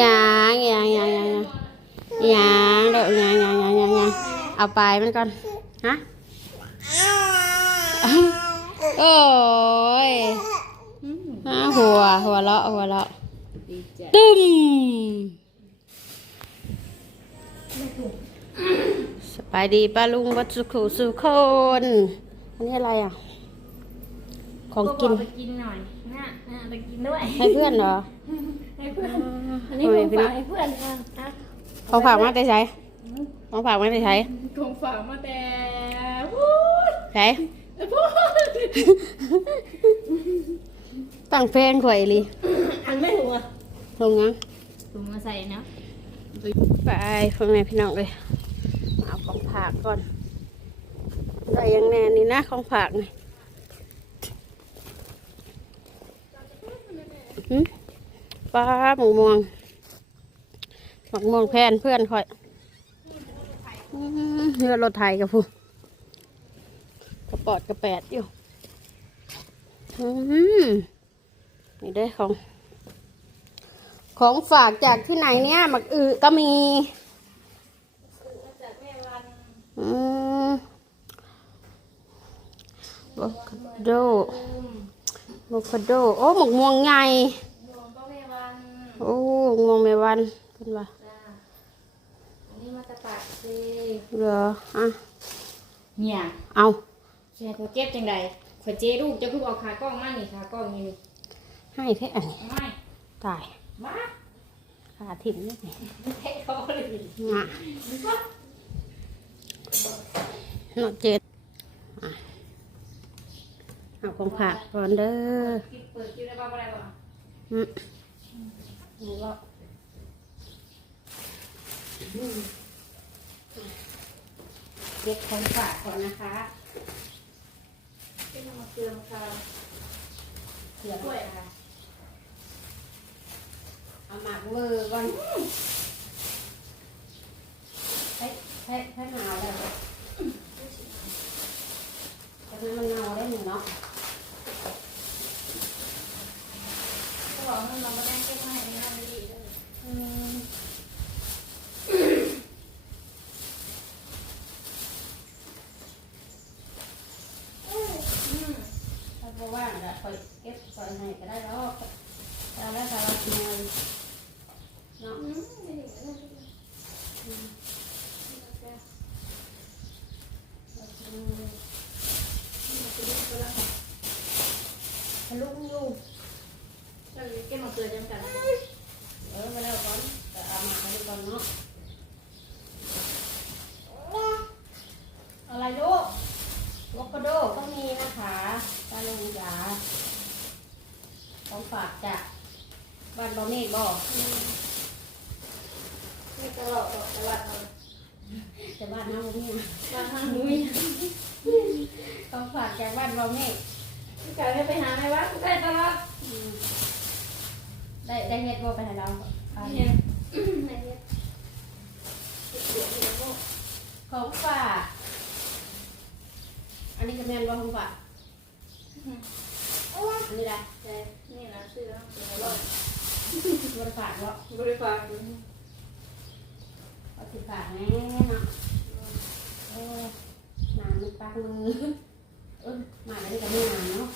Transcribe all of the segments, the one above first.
ยางยางยางยางยางยางเด้อยางยางยางยางยางเอาไปมันก่อนฮะโอ้ยฮะหัวหัวเราะหัวเราะดีใจตึ้มสบายดีป้าลุงวัดสุขุสุคนอันนี้อะไรอะ ของกินไปกินหน่อยน่ะน่ะไปกินด้วยให้เพื่อนเหรอ ให้เพื่อนอันนี้ของฝากให้เพื่อนค่ะอะของฝากมาแต่ใช้ของฝากมาแต่ใช้ของฝากมาแต่วู้ดใช้พูดตั้งเพลงข่อยอีหลีอันไม่ถูกอะลงยังถุงมาใส่เนาะไปพ่อแม่พี่น้องเลยมาเอาของฝากก่อนได้ยังแน่นี่นะของฝากนี่หึ ปลาหมูม่วงหมักม่วงแพนเพื่อนข่อยอื้อเรือรถไทยกับผู้กระปอดกระแปดอยู่นี่ได้ของ ของฝากจากที่ไหนเนี่ยหมักอือก็มีอืมโบคาโดโบคาโด โอ้หมกม่วงไม่วัน โอ้งวงเมวันเป็นว่าจ้าอันนี้มาตะปากสิเหรออะเนี่ยเอาแชร์ตัวเก็บจังใดขอยเจลูกจะคือเอาขากล้องมานี่ขากล้องนี่นี่ให้แค่อันนี้เอาไม่ตายมาขาถิ่มนี่ให้เขาเลยงะเนาะเจ็ดอะเอาของฝากก่อนเด้อ เปิดคิวได้บ้างอะไรบ้างอืมนี่ก็เก็บของฝากก่อนนะคะที่นำมาเตือนค่ะเผื่อด้วยค่ะเอาหมักมือก่อนให้ให้ให้หนาวเลยตอนนั้นมันหนาวได้หนึ่งเนาะ ก็บอกให้เรามาแดงเก็บมาให้ในงานดีๆเลย อืมถ้าเพราะว่าเดี๋ยวคอยเก็บคอยให้ก็ได้แล้วแต่แล้วแต่เราทำงานเนาะ อืมไม่ถึงแล้วนะ ทะลุอยู่เราเก็บมาเตือนยังกันเออมาแล้วก่อนแต่เอามาให้ก่อนเนาะอะไรลูกวอกโกโดก็มีนะคะตาลุงจ๋าของฝากจากบ้านบ่อเมฆบ่ไม่ตลอดหรอกตลอดเอาจะบ้านน้องบ่มีนะบางครั้งนุ้ยของฝากจากบ้านบ่อเมฆ พี่กายไม่ไปหาไหมวะได้ตลอดอืมได้ได้เฮ็ดบ่ไปให้เราเอาเนี่ยไหนเนี่ยเดี๋ยวเดี๋ยวพวกของฝากอันนี้จะแม่นบ่ของฝากอันนี้ได้แต่นี่นะซื้อแล้วเดี๋ยวรอดบริฝากบ่บริการเอาสิฝากแน่เนาะเออหนามันปักมือ เออมาแล้วนี่ก็ไม่นานเนาะ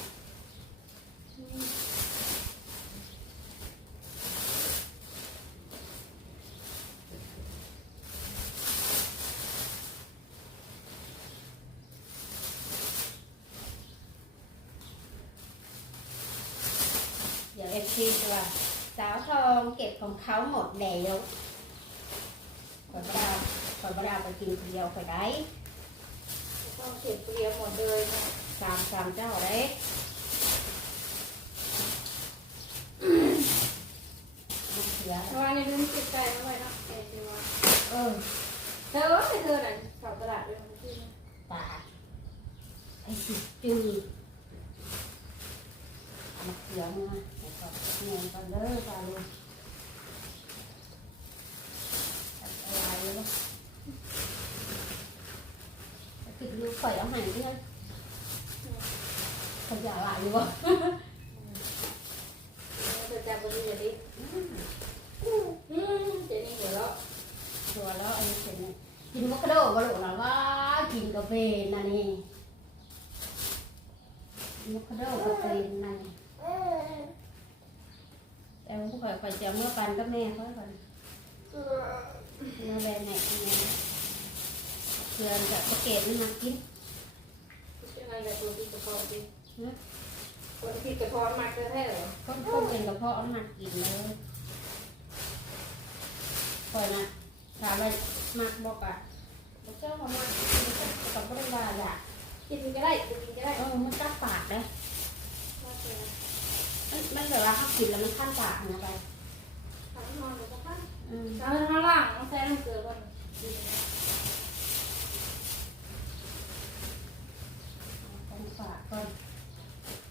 เดี๋ยวเอฟซีจะว่าสาวทองเก็บของเขาหมดแล้วขอบดาขอบดาไปกินคนเดียวขอได้ ต้องเก็บเรียมหมดเลยนะสามสามเจ้าได้มันเสียเพราะว่าในเรื่องจิตใจไม่ไหวนะไอ้ตัวเออเธอว่าเธอน่ะสาวตลาดเลยมันชื่อตาไอ้สิจืดเอามาเสียมาแต่ก็เงินก่อนเด้อจ้าลูกอะไรวะ ดูขอยเอาหันที่นั่นขยะหลายอยู่วะจะจับบนนี้เลยดิอืมเจนี่หัวเราะหัวเราะอันนี้เป็นกินมะกระโดดกระโดดนะว่ากินกาแฟนั่นนี่มะกระโดดกาแฟนั่นแต่ผู้ข่อยข่อยจอเมื่อปันกับแม่เขาก่อนเมื่อแบนไหนกันเนี่ย พื่อนกับปะเกตมันมากินยังไงกับตัวที่กระเพาะดินะตัวที่กระเพาะมากแท้ๆเหรอก็คงเป็นกระเพาะมันมากินเลยข่อยนะถามว่ามักบอกอะบอกเจ้าเขามากับก็ได้ว่าอยากกินก็ได้กินก็ได้เออมันจับปากเลยมันมันแบบว่าเขากินแล้วมันขั้นปากนะไปทำนอนหรือเปล่าอืมทำข้างล่างน้องแซ่น้องเกลือก่อน ของฝากก่อน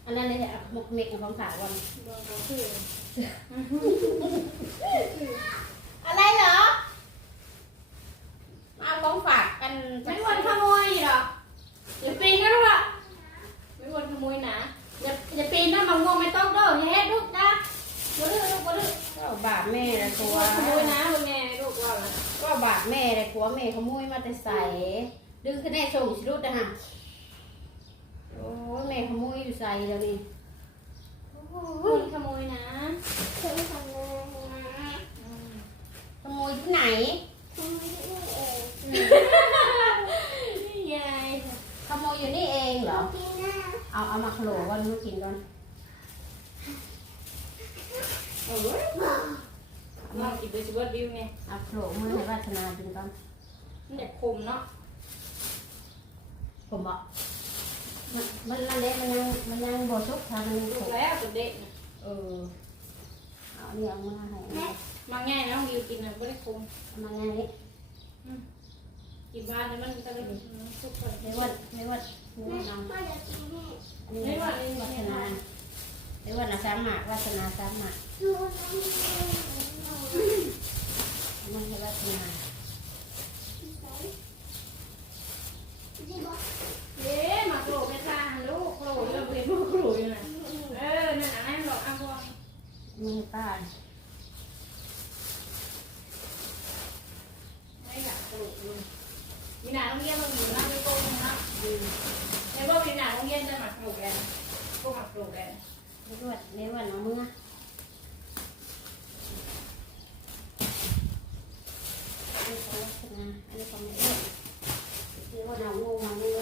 อันนั้นเลยอะหมกเม็กของฝากก่อนลองดูคืออะไรเหรอ มาเอาของฝากกัน ไม่ควรขโมยหรออย่าปีนนะลูกอะไม่ควรขโมยนะอย่าอย่าปีนนะมังงไม่ต้องเด้ออย่าเฮ็ดลูกนะบ่ดื้อลูกบ่ดื้อ ก็บาปแม่เลย ข ตั โม วย ขโมยนะลูกแม่ลูกว่านะ ก็บาปแม่เลยกลัวแม่ขโมยมาแต่ใส่ดึงขึ้นแน่ส่งสิรุดนะฮะโอ้ยแม่ขโมยอยู่ใส่แล้วนี่ ควรขโมยนะ ขโมยที่ไหน นี่ไง ขโมยอยู่นี่เองเหรอ เอาเอามาโขลก่อนมากินก่อนเออมากินไปสิเบิดบิวไงเอาโขลมาให้วัฒนากินก่อนมันอยากคมเนาะผมบอกมันมันมันเละมันยังมันยังบ่ชุกทางมันยังลูขกมแล้วตัวเด็กเออเอาเนี่ยเอามาให้มาง่ายนะบิวกินนะไม่ได้คมเอามาไงนี่ กินบ้านแล้วมันก็เลยทุกคนเรียกว่าเรียกว่าเรียกว่าน้องอันนี้เรียกว่าวัฒนาเรียกว่านาสามหมากวัฒนาสามหมากมันให้วัฒนาเย้มาโกรธไปซ่าลูกโกรธเราเป็นลูกโกรธอยู่นะเออนั่นน่ะนั่นหรอกอ้าวมีป้า ไม่อยากโกรธเลยมี หนาต้องเยี่ยมมันอยู่นะไม่โกงนะในว่ามีหนาต้องเยี่ยมจะหมักโกรธกันพวกหมักโกรธกันเรียกว่าเรียกว่าน้องเมื่ออันนี้ของวัฒนาอันนี้ของแม่เอื้อเรียกว่าน้องงูมาเมื่อ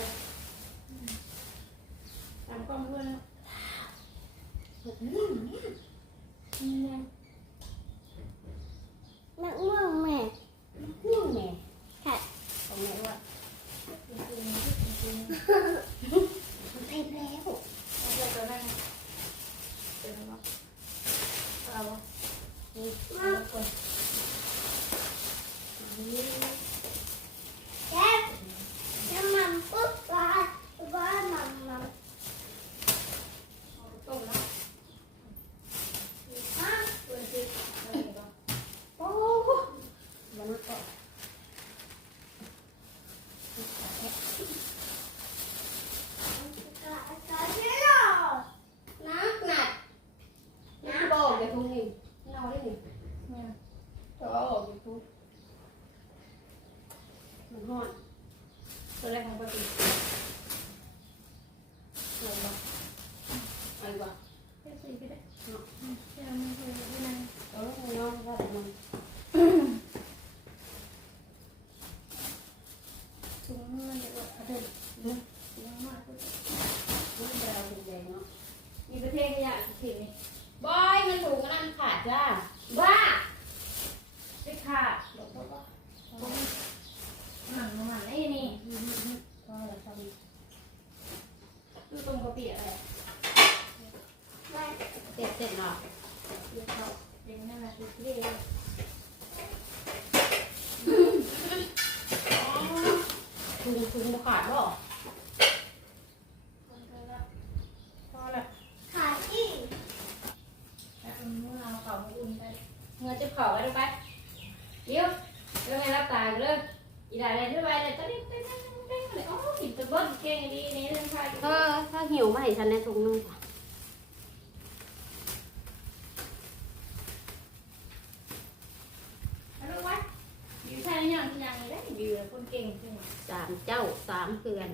ตามกล้องด้วยนะ อืมเนี่ย นี่ไง นักม่วงแม่นักม่วงแม่ค่ะของแม่ว่ามันเต็มแล้ว เอาเจอตัวนั่นเจอแล้วเอาวะ นี่เอาก่อนนี่ เอาต้มนะเปิดซิเอาเห็นปะ โอ้มันนักก็นักหนักนักบอกเดี๋ยวทุ่งนี่เอาได้หนิ เนี่ย ตัวเอาออกอยู่ทุ่งมัน หอนตัวแรกของปฏิติ อะไรวะอะไรวะ เฮ้ยสิไปได้เนาะเชื่อมันคือที่นั่น เออมันนอนว่าแต่มัน ถุงมันจะว่าอะไรถุงมากเลย มันจะเอาเป็นแดงเนาะ มีประเทศขยะสินี่ บอยมันถูกมันนั่นขาดจ้า บ้าไม่ขาด บอกว่าว่า หนังมันไอ้นี่ ก็เราทำ คือตรงกระเปียอะไร เสร็จเสร็จเนาะ เดี๋ยวเขาเด็กนั่นแหละคือเรียก ถุงถุงบ่ขาดบ่ คนก็ละ พอละ แล้วมันเมื่อเราเขาอุ่นไปเมื่อจะเผาไว้ลงไปเดี๋ยวเรื่องไงรับตาเลยอีด่าอะไรด้วยไปเลยตอนนี้เต้นเต้นเต้นเลยอ๋อกินตะบดเก่งดีนี่เรื่องใคร เออถ้าหิวมาให้ฉันในถุงนึงจ้ะ เอาลูกไว้บิวใช่ยังยังเลยได้บิวแล้วคน เก่งขึ้น สามเจ้าสามเพื่อน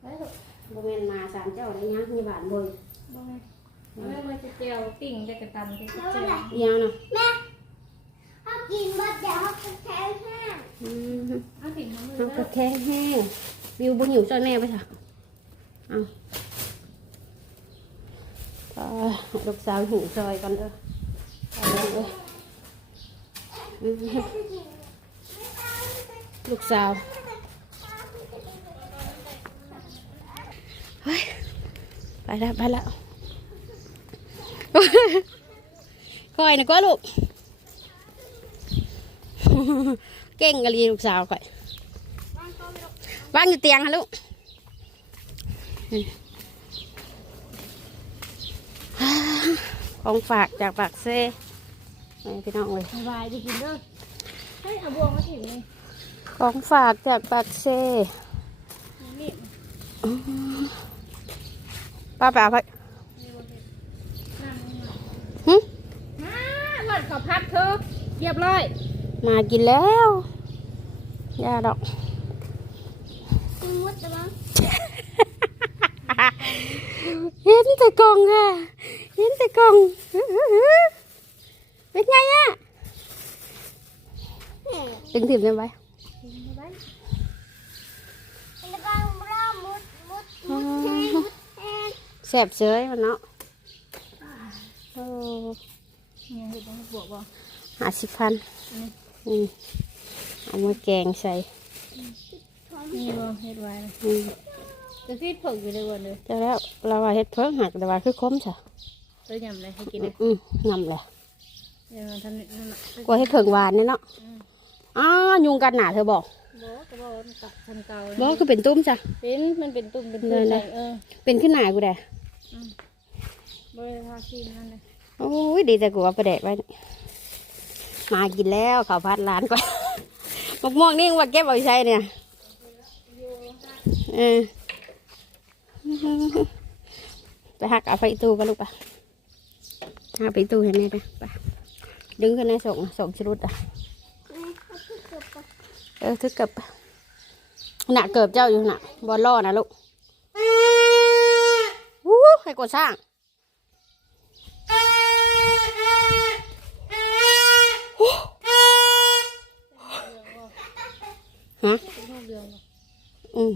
ไปเถอะบ่แม่นมาสามเจ้าได้ยังมีบานบ่อยบ่แม่แม่มาจะเจียวปิ่งได้กระตำจะเจียวอีหยังน่ะเขากินบัดเดี๋ยวเขาจะแทงห้างอืมเอาปิ่งทั้งมือเอากระนะแข้งแห้งวิวบ่หิวช่วยแม่ไปค่ะเอาเอาลูกสาวหิวซอยก่อนเด้อเอาเลยเด้ออืม ลูกสาวเฮ้ยไปแล้วไปแล้วคอยนะก็ลูก เก่งกะลีลูกสาวข่อยวางอยู่เตียงฮะลูกอืมของฝากจากปากเซ่ให้พี่น้องเลยสบายดีกินเด้อให้เอาบวงมาถึงเลย ของฝากจากปากเซ่นี่ป้าไปเอาไปนี่บวงเห็ดน้ำนี่มาหึมาหลอดเขาพักเธอเรียบร้อย มากินแล้วย่าดอกกินมุดแต่ว่าเห็นแต่กล่องค่ะ เห็นแต่กล่องเป็นไงอะแหม่ดึงถิ่มได้ไหม แล้วก็ร่ามุดมุดมุด แทงมุดแทงแสบเฉยมันเนาะโอ้เนี่ยเห็ดยังบวกบ่หาสิบพันอืมเอามาแกงใส่นี่บ่เห็ดไว้อืมจะฟีดผงอยู่ในวันเลยเจ้าแล้วเราว่าเฮ็ดเพิ่งหักแต่ว่าคือคมจ้ะตัวยำอะไรให้กินเลยอืมงำแหละเดี๋ยวมันทำนี่นั่นน่ะกลัวเฮ็ดเพิ่งหวานเนี่ยเนาะอ้ายุงกันหนาเธอบอก บ่ก็บ่มันกัดทำเก่าบอกคือเป็นตุ้มจ้ะ เป็นมันเป็นตุ่มเป็นเลตุ่ยมนะ เออเป็นขึ้นหนากูแดบ่ได้ทาครีมนั่นเลยโอ้ยดีแต่กูว่าประเดดไว้นี่มากินแล้วข้าวผัดร้านก่อน มะม่วงนี่ว่าเก็บเอาไปใช้เนี่ยเออไปหักเอาไปอีตู้กันลูกปะหักไปอีตู้เห็นไหมปะไปดึงขึ้นในส่งส่งชรุดอะ แม่เขาพูดกับปะ เออถึกเกับหนักเกือบเจ้าอยู่หนักบอลล่อนะลูกวู้ให้กดสร้างฮะอืม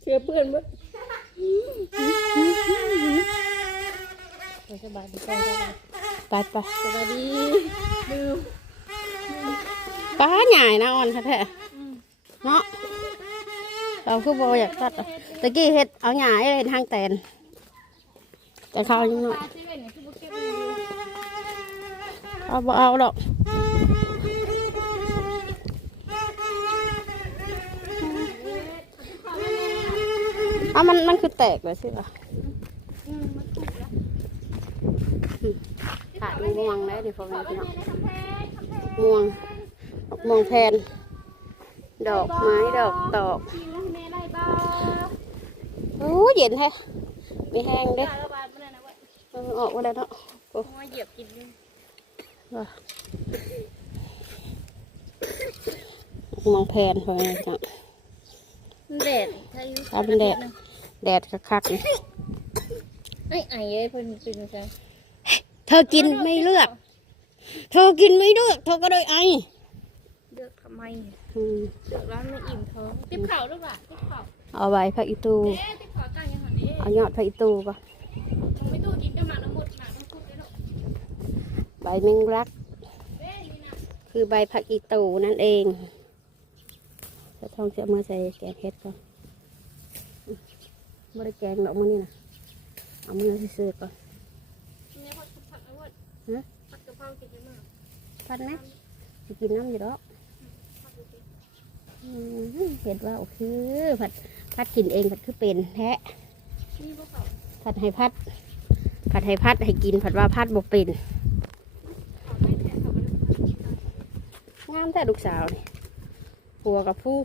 เชื่อเพื่อนมั้ย ไปสบายดีใจได้ ไปไป สบายดีลืม ป้าใหญ่นะอ่อนแท้ๆเนาะเรา คือโบอยากตัดตะกี้เฮ็ดเอาหญ้าเฮ็ดทางแตนแต่ข้าวยังน้อยเนเนี่ยคือบุกเอยู่เอาบ่เอาหรอกอามันมันคือแตกเลยใช่ปะขาดม่วงเลยดิพ่อแม่พี่น้องม่วงดอกม่วงแพนดอกไม้ดอกตอก โอ้เย็นแท้ไม่แห้งเด้อได้แล้วบ้านไม่ได้นะเว้ยเออออกมาแล้วเนาะมาเหยียบกินด้วยว่ะมองแพนพ่อแม่พี่น้องมันแดดใช่เอาเป็นแดด แดดคักๆนี่ไอ้ไอ้เอ้ยเพิ่นเป็นจังไงเธอกินไม่เลือก เธอกินไม่เลือก เธอก็เลยไอเลือกทำไมเนี่ยอืมเลือกร้านไม่อิ่มท้องติ๊บเข่าหรือเปล่าติ๊บเข่า เอาใบผักอีตูเอ๊ะติ๊บเข่าตั้งยังไงนี่เอายอดผักอีตูก็มันไม่ตู้กินกับหมากน้ำมุดหมากน้ำพุดเลยหรอกใบแมงลักเอ๊ะนี่นะคือใบผักอีตูนั่นเองจะท้องเสียมาใส่แกงเห็ดก่อนไม่ได้แกงดอกมันนี่นะเอามันซื้อๆก่อนนี่ผัดผัดน้ำมุดฮะผัดกะเพรากินได้มากพันนะจะกินน้ำอยู่ดอกอืมเห็ดว่าโอเคผัด พัดกินเองผัดคือเป็นแท้นี่พวกเขาผัดให้พัดผัดให้พัดให้กินผัดว่าพัดบ่เป็นเขาไม่แทนเขาไม่ได้งามแต่ลูกสาวนี่ผัวกับผู้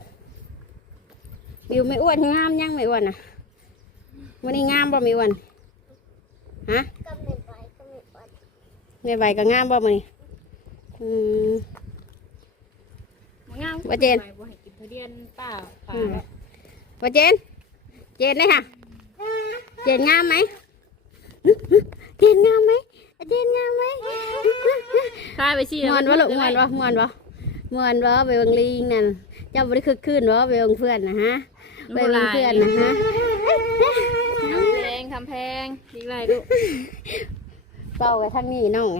วิวไม่อ้วนงามยังไม่อ้วนนะวันนี้งามบ่มีวันฮะก็ไม่ไปก็ไม่ไปในใบก็งามบ่มื้อนี้อืมมันงามว่าเจนไปบ่ให้กินทุเรียนป้าป้าอืม ว่าเจน เจนได้ค่ะ เจนงามไหมเจนงามไหมเจนงามไหมพาไปสิมวนวะลูกมวนวะมวนวะมวนวะไปเบังลิงนั่นเจ้าบริคึกคืนวะไปเบังเพื่อนนะฮะไปเบังเพื่อนนะฮะคำแพงคำแพงดีไรลูกเป่าไปทางนี้น้องไง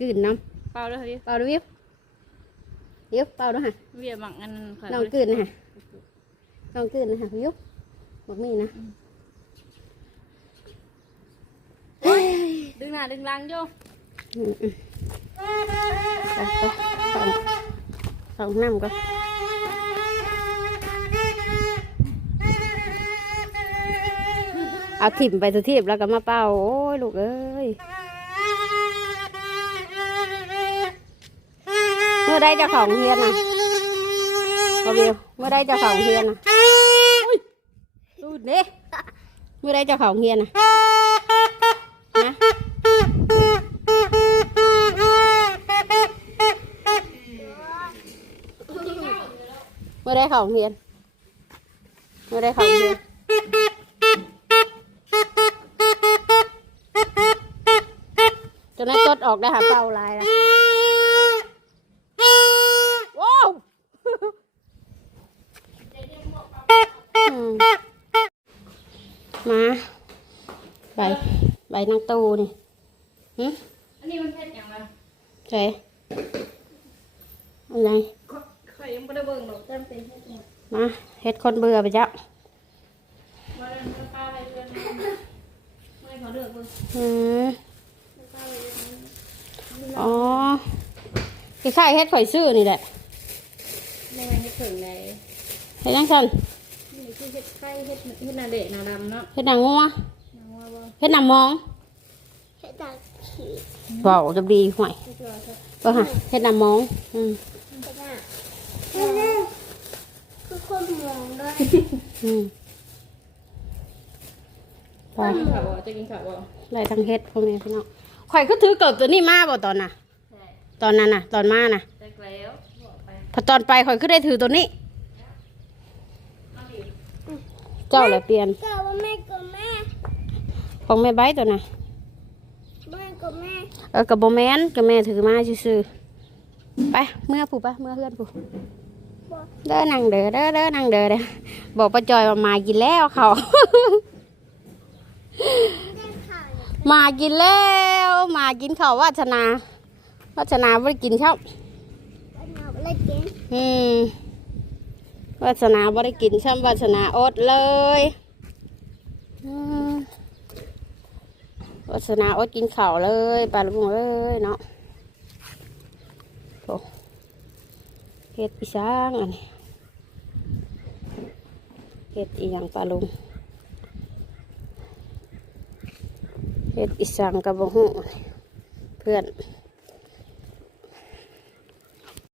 กลืนน้เปล่าเลยพี่ำเป่าดูวิววิวเป่าดูฮะเวียบังอันข่อยน้องกลืนนะฮะ น้องกลืนนะฮะวิวบอกนี่นะดึงหน้าดึงหลังโยอืมอืมไปไปส่องส่องน้ำก่อนเอาถิ่มไปสุทีบแล้วก็มาเป่า โอ้ย ลูกเอ้ยเมื่อได้เจ้าของเฮียนนะบอวิวเมื่อได้เจ้าของเฮียนนะ ดเด้เมื่อได้เจ้าของเฮียนนะนะเมื่อได้ของเฮียนเมื่อได้ของเฮียนจนได้ตดออกได้หาเป้าลายแล้ว นางตูนี่หึอันนี้มันเพชรอย่างไรใช่อะไรข่อยยังไม่ได้เบิ่งหรอกจำเป็นเพชรหมดมาเฮ็ดคนเบื่อไปจ้ะมาเดินมาป้าไปเดินไม่ขอเลือกเบิ่งอืมป้าไปเดินอ๋อคล้ายๆเฮ็ดข่อยซื้อนี่แหละแม่ให้ถึงไหนเฮ็ดยังซั่นนี่คือเฮ็ดไข่เฮ็ดเฮ็ดนาเดะนาดำเนาะเฮ็ดหนังงัวนางว่าบ่ เฮ็ดหนังมองแค่ตักขี่เว้าจะดีห่วยที่ตัวเธอเบิ่งหะเฮ็ดหนังมองอืมก็ได้นั่นคือคนมองด้วยอืมไปกินข้าวบ่จะกินข้าวบ่ได้ทั้งเฮ็ดพวกนี้พี่น้องข่อยก็ถือเกิดตัวนี้มาบ่ตอนน่ะใช่ตอนนั้นน่ะ ตอนมาน่ะแจ็คแล้วบอกไปพอตอนไปข่อยก็ได้ถือตัวนี้มาดิเจ้าแหละเปลี่ยนก็ว่าแม่ก็แม่ ของแม่ใบตัวน่ะแม่ก็แม่เออกับโบแมนกับแม่ถือมาซื่อๆไปเมื่อผู้ปะเมื่อเพื่อนผู้เด้อนั่งเด้อเด้อเด้อนั่งเด้อเด้อบอกป้าจอยว่ามากินแล้วเขาได้ข่าวมากินแล้ว มากินข้าววาชนาวาชนาไม่ได้กินช่องวันเอาอะไรกินอืมวาสนาบ่ได้กินช่ำวาสนาอดเลยอืม วาสนาอดกินข่าวเลยปลาลุงเลยเนาะโอ้เฮ็ดปีช้างอันนี้เฮ็ดอีหยังปลาลุงเฮ็ดอีสังกับบอันนี้เพื่อน